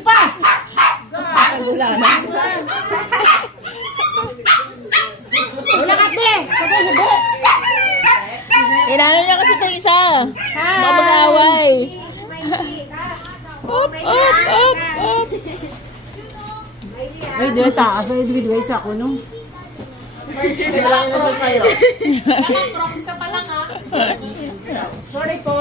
Impas! Wala ka te! Sabay hindi! Kailangan niya kasi ito isa. Baka mag-away. Up, up, up, up. Ay, di taas. May individual sa ako, no? Silangin na siya sa'yo. Props ka pa lang ha. Sorry po.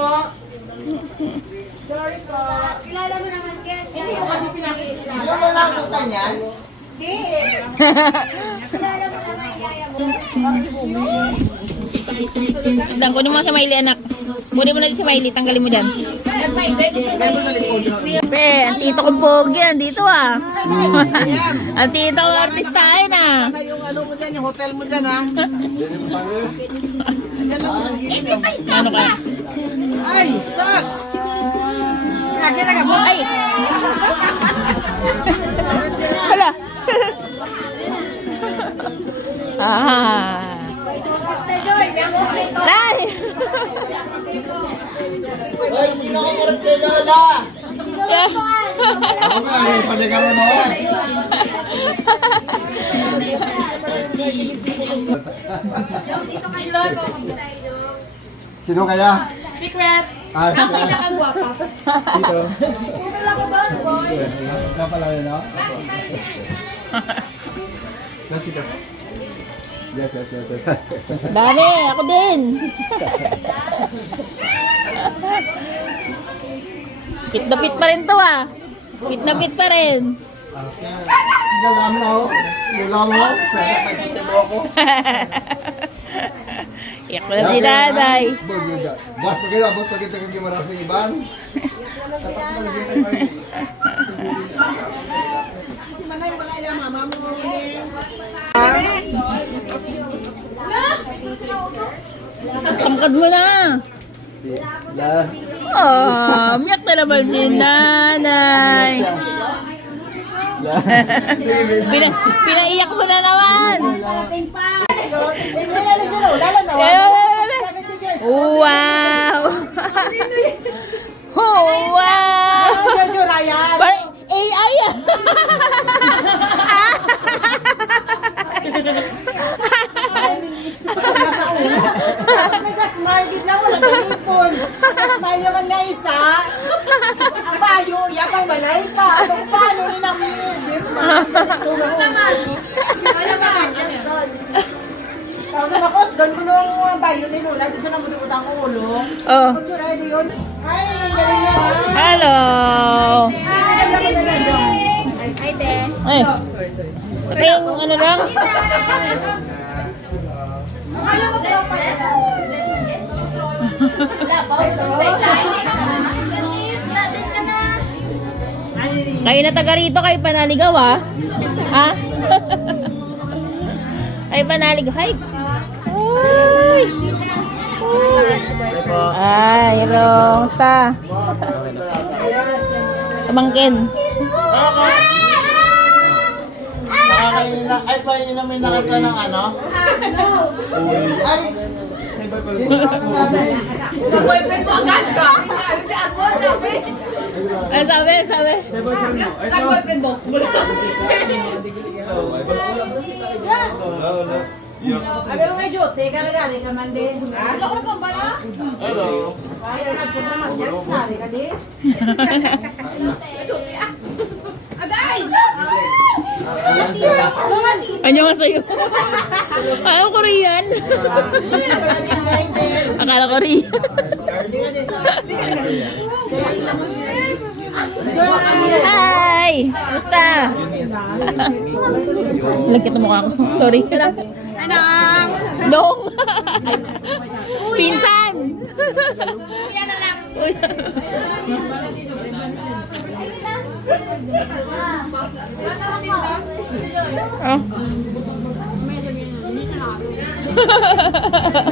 Sorry po. Kilala mo naman, Ken. Hindi ko kasi pinakikita. Hindi mo nakutan yan? Hindi. Kilala mo naman, yaya mo. Dan, kunin mo si Miley, anak. Kunin mo na si Miley, tanggalin mo dyan. Pe, ang tito kong pogi, andito ah. Ang tito kong artistahin ah. Ano yung ano mo dyan, yung hotel mo dyan, ha? Yan lang, ang gilid yun. Ano ka? Ay, sus! Lagi na gamot. Ay! Hala! Ah! Basta, Joy. Nay! Hoy, sino kayo harap kay Lola? Ako nga, yung panigaro no? Sino kaya? Secret. Ah, Ang pinakagwapa. dito. Wala ka ba, boy? Ikaw pala yun, no? Yes, yes, yes, yes. Dami! Ako din! Fit na fit pa rin to ah! Fit na fit pa rin! Galam na ako. Galam mo. Sana kakita mo ako. Iyak ko na si nanay! Bas, pagkilabot, pagkita kang gimaras ng iban. Si Manay, wala yan, mama mo. Tangkad mo na! Oh, miyak na naman si nanay! Pinaiyak mo na naman! Hindi na rin sila. Lalo na. Wow! Oh, wow! Ano, Jojo Ryan? Parang AI ah! May ka-smile din lang. Walang ganipon. Smile naman na isa. Ang bayo, yapang balay pa. Anong paano ni namin? Tulong naman. Wala ba? Just doon. Tapos ako, doon ko nung bayo ni Lola. Doon sa namututang ko ulo. Oh. Jojo Ryan yun. Ay, ang galing niya. Hello! Hi, Hi, Te. Ay, ito yung ano lang? Kayo na taga rito, kayo panaligaw ah. Ha? Kayo panaligaw. Hi! Uy! Uy! Ay, hello. Kamusta? Pamangkin. Nakakainin na, ay, painumin na kita ng ano? Ay! Sa boyfriend mo agad ka. Si Agor, sabi. Ay, sabi, sabi. Sa boyfriend mo. Abi mo medyo, teka na gani ka man din. Wala ko na pambala. Hello. Ay, anak ko naman yan. Sari ka din. Agay! Ano nga sa'yo? Ayaw Korean. Akala Korean. Hi! Kamusta? Lagkit ang mukha ko. Sorry. Anong? Dong! Pinsan! Kuya na lang. Uy. Oh.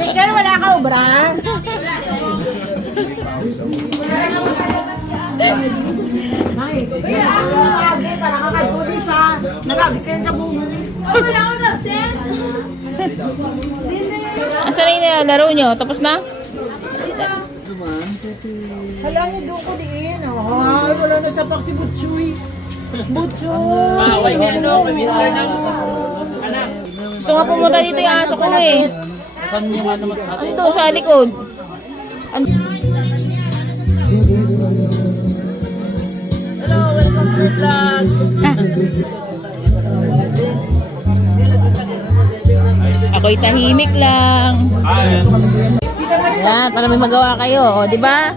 Michelle, wala ka ubra? Ay, kaya ako ate, para kakagpudi sa nag-absent ka mo. Oh, wala akong absent. Asan na yung laro nyo? Tapos na? Hala, niyo doon ko diin. Ay, wala na sa paksibutsuy. Gusto nga pumunta dito yung aso ko eh. Saan yung ano mo? Ando sa likod. Hello, welcome to vlog. Ako'y tahimik lang. Yan, para may magawa kayo, o, di ba?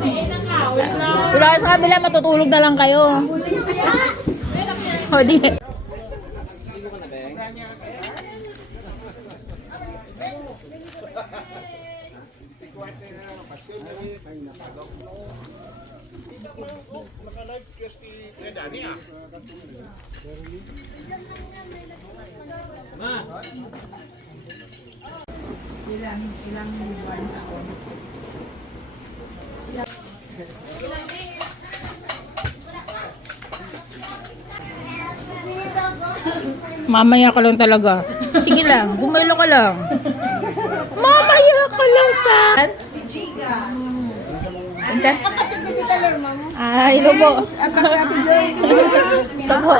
Wala kayo sa kabila, matutulog na lang kayo. O, di. Mamaya ka lang talaga. Sige lang, bumaylo ka lang. Mamaya ka lang sa... Insan? Kapatid ni Tita Lorma mo. Ay, hello po. At ang Ate Joy. Hello po.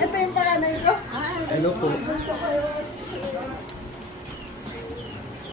Ito yung panganay ko. Hello po.